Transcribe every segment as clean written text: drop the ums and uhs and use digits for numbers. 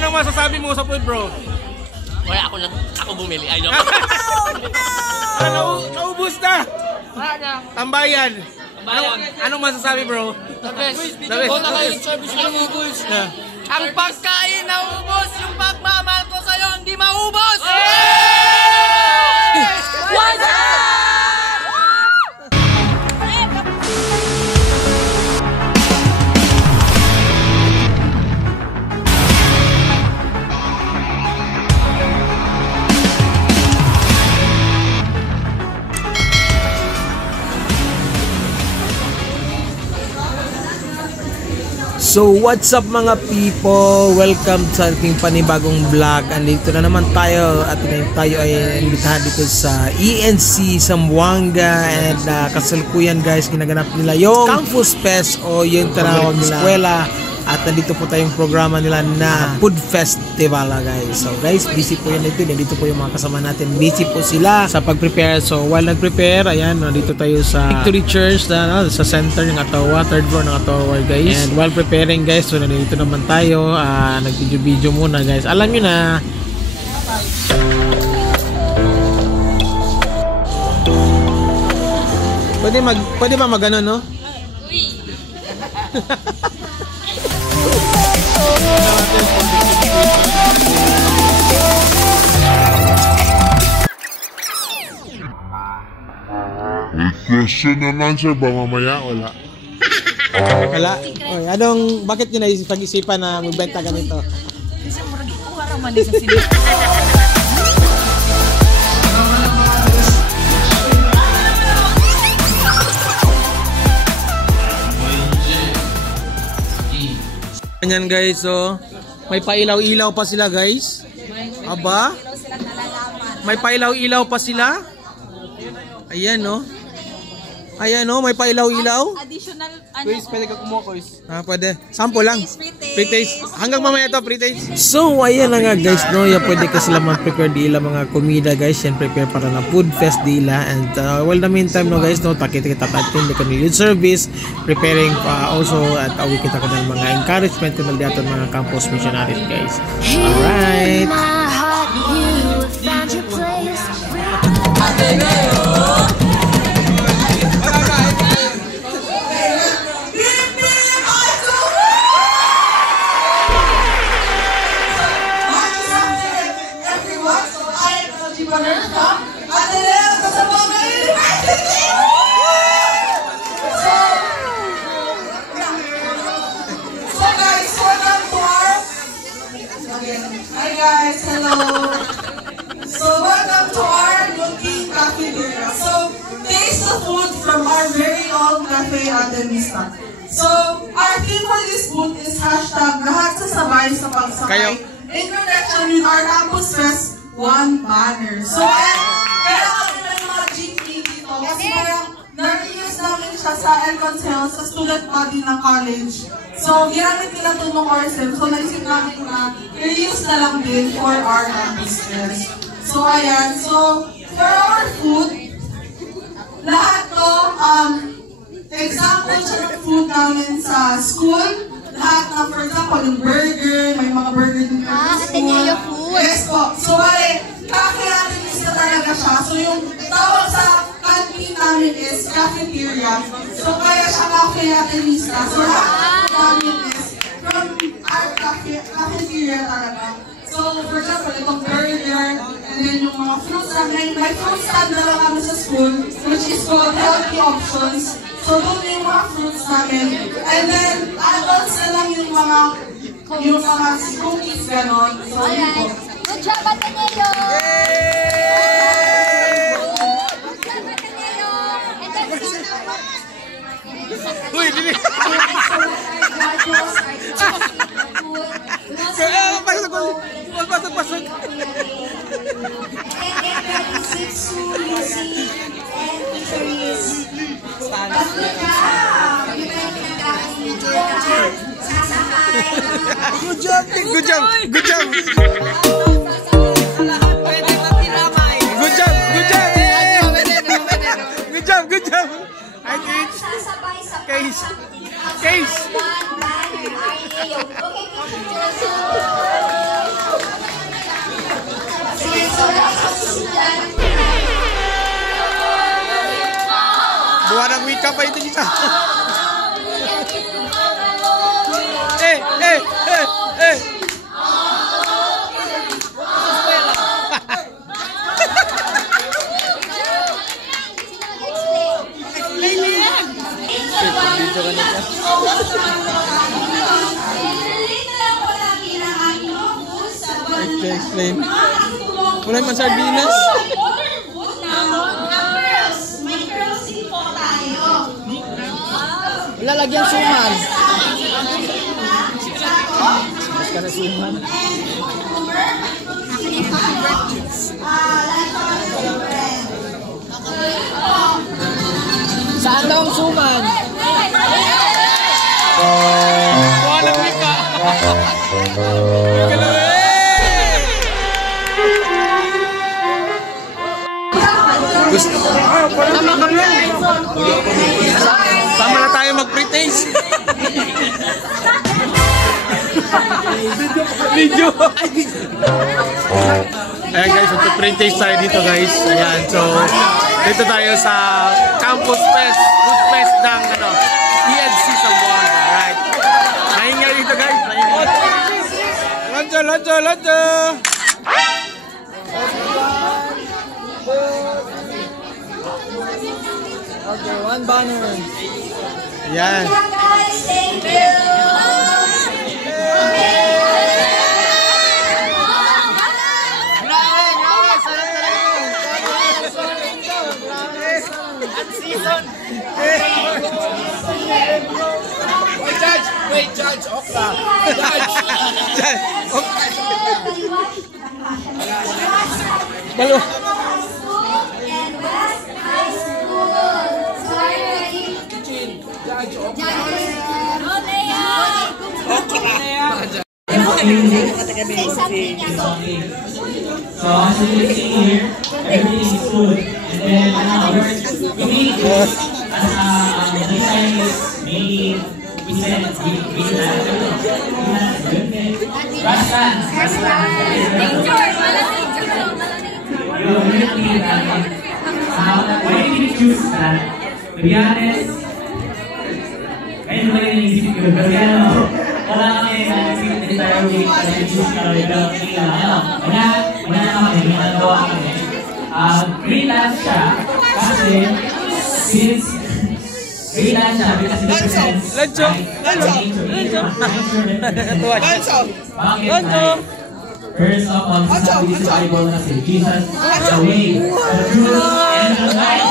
anong masasabi mo sa food, bro? Wala ako bumili. Ay, no. Naubos na. Tambayan. Anong masasabi, bro? The best. Service lang ubos. Ang pagkain na ubos, yung pagmamahal ko sa'yo, hindi maubos! What's up? So what's up mga people? Welcome sa ating panibagong vlog. Andito na naman tayo at tayo ay imbitahan dito sa ENC Zamboanga and kasalukuyan guys, ginaganap nila yung Campus Fest o yung tinawag nila eskwela. At nandito po tayong programa nila na Food Festival guys. So guys, busy po yun dito. Nandito po yung mga kasama natin. Busy po sila sa pag-prepare. So while nag-prepare, ayan, nandito tayo sa Victory Church sa center ng Atawa, third floor ng Atawa guys. And while preparing guys, so nandito naman tayo. Nag-video muna guys. Alam nyo na, pwede ba mag-ano, no? Uy! Question naman sir, ba mamaya? Wala. Wala? Oy, bakit nyo naisip pag-isipan na magbenta ganito? Kasi murag ko haraman sa sila. Ganyan guys, so may pailaw-ilaw pa sila guys. Aba? May pailaw-ilaw pa sila? Ayan no. Ayan no, may pailaw-ilaw. Additional Kuis, pwede ka kumuha, Kuis. Pwede. Sample lang. Free taste. Hanggang mamaya to, free taste. So, ayan na nga guys, no. Yan pwede ka sila mag-prepare dila mga komida guys. Yan prepare para na food fest dila. And well, the meantime no guys, no, takita tatin di kanil youth service. Preparing also at awi kita kanil mga encouragement kanil diaton mga campus missionaries guys. Alright. Hi guys, hello. So welcome to our Lunking Cafeteria. So taste the food from our very own Cafe Atenista. So our theme for this booth is hashtag lahat sasabay sa pagsakay in connection with our Campus Fest One Banner. So kaya kami ng mga jeepney dito kasi parang na-reuse namin siya sa Elconceal sa student body ng college. So, ginamit nila ito ng ORSM. So, naisip namin na reuse na lang din for our campus fest. So, ayan. So, for our food, lahat to, example siya ng food namin sa school. Lahat na, for example, yung burger, may mga burger din kami sa school. Yes po. So, cafe Atenista talaga siya. So, yung tawag sa canteen namin is cafeteria. So, kaya siya Cafe Atenista. So, lahat namin is from our cafeteria talaga. So, for example, itong burger, and then yung mga fruits namin. May fruit stand na lang kami sa school, which is called Healthy Options. So, doon yung mga fruits namin. And then, adults na lang yung mga cookies, gano'n. So, yun po. Good job, Ateneo! Uy, dili! Pasok! Good job! Good job! Good job! Good job! Good job! Good job! Good job! Hi, Case! Case! kapay ito kita. Eh. Explain. Wala man sardinas. Wala lagyan suman. Mas ka na suman. Saan daw ang suman? Walang wika. Sama na tayo mag-pre-taste. Video. Ayan guys, mag-pre-taste tayo dito guys. Ayan, so dito tayo sa Campus Fest, Food Fest ng ENC Zamboanga. Alright. Mahinga dito guys. Lancho. Okay, one banner. Yan. Guys, thank you. Judge, Okra. Dalawa. So as you can see here, everything is food. And then we need this as design is mainly we said we Rastan. You really why did you choose that? To be honest, ngayon ba yung naisip ko? Kasi wala kami na-isip na entire week kasi choose ka rin lang nila. Wala na kami, may nagawa kami. Green lunch siya kasi since green lunch siya because it represents first of all, sabi sa Bible na si Jesus, the way, the truth, and the life.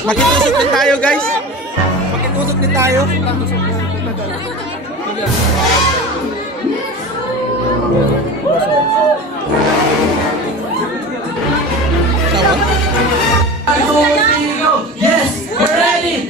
Makitusok din tayo guys. Makitusok din tayo. Yes, we're ready.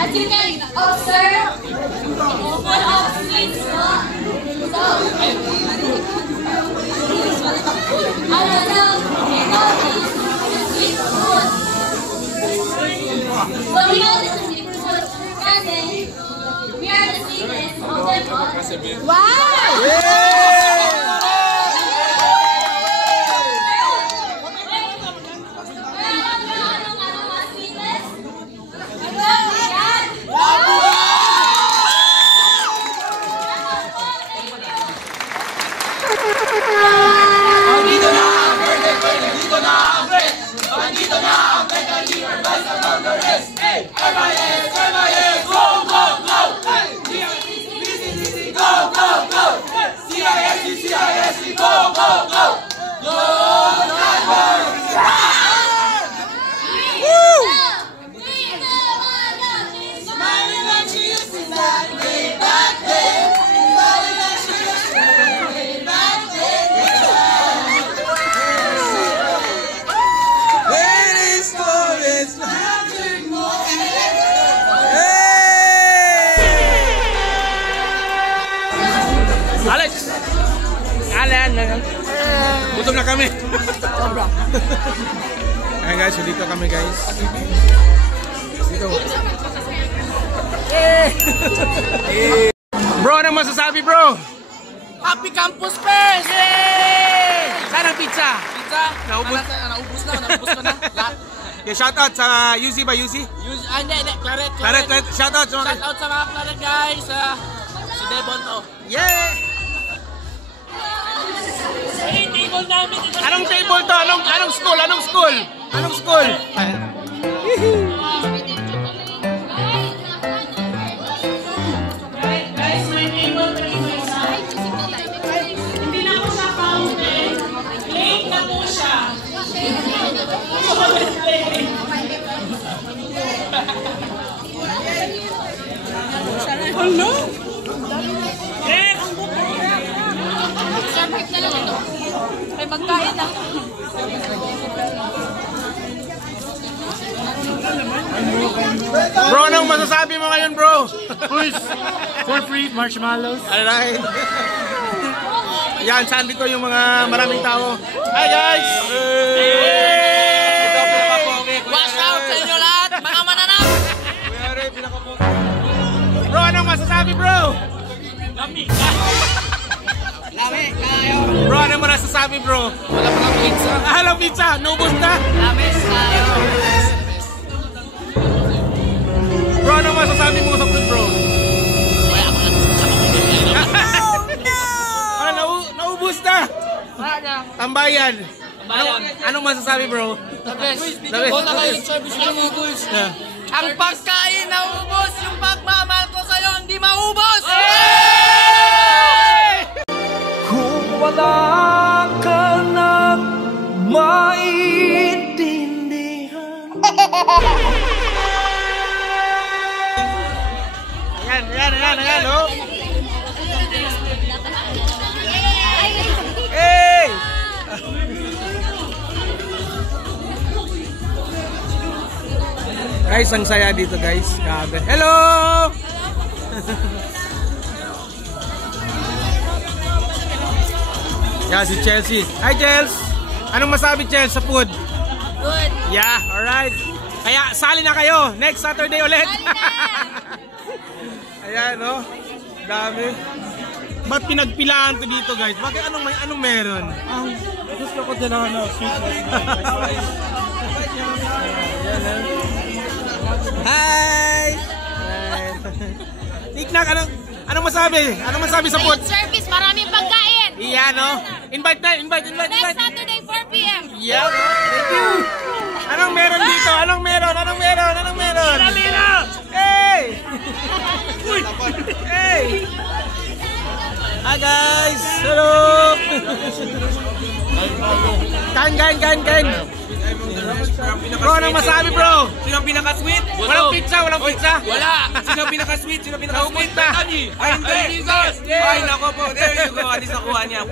As you can observe, full of sweet smoke. So we know this is sweet food kasi we are the sweetest of them all. Wow! Alex! Alan! Gutom na kami! Sobra. Ayan guys, so dito kami guys. Dito. Bro, anong masasabi bro? Happy Campus Fest! Yay! Saan ang pizza? Pizza? Naubos? Naubos ko na. Lahat. Okay, shoutout sa UC ba? UC? Hindi. Claret. Shoutout sa mga... Shoutout sa mga Claret guys. Si Devon to. Yeah! Anong table to? Anong school? Anong school? Anong school? Guys, my table 3 by side. Hindi na po siya fountain. Late na po siya. Hello? Perfect na lang ito. May magkain na. Ano? Bro, anong masasabi mo ngayon, bro? For free, marshmallows. Alright. Yan, saan dito yung mga maraming tao? Hi guys! Watch out sa inyo lahat, mga mananap! Bro, anong masasabi, bro? Lami kayo. Bro, ano mo nasasabi, bro? Wala pa ng pizza. Alam pizza, nubos na. Lamis kayo. Bro, ano masasabi mo sa food, bro? Naubos na. Tambayan. Anong masasabi, bro? The best. Kota kayo yung service ng mga boys. Ang pagkain na ubos, yung pagmamahal ko sa'yo, hindi maubos! Kung wala ka nang maintindihan. Ayan, oh. Hey! Guys, ang saya dito, guys. Grabe. Hello! Yeah, si Chelsea. Hi, Chels! Anong masabi, Chels, sa food? Good. Yeah, alright. Kaya, sali na kayo. Next Saturday ulit. Ayan, no? Dami. Ba't pinagpilaan to dito, guys? Bakit anong meron? Gusto ko din ako sweet. Hi! Tiknak, anong masabi? Anong masabi sa food? Service, maraming pagkain. Iya, no? Invite. Next Saturday, 4 p.m. Yeah, thank you. Anong meron dito? Anong meron? Hey! Hey! Hi guys! Hello! Kain! Bro, anong masabi, bro? Sino ang pinaka-sweet? Walang pizza! Wala! Sino ang pinaka-sweet? Ay, hindi! Ay, nako po. There you go. Alis nakuha niya.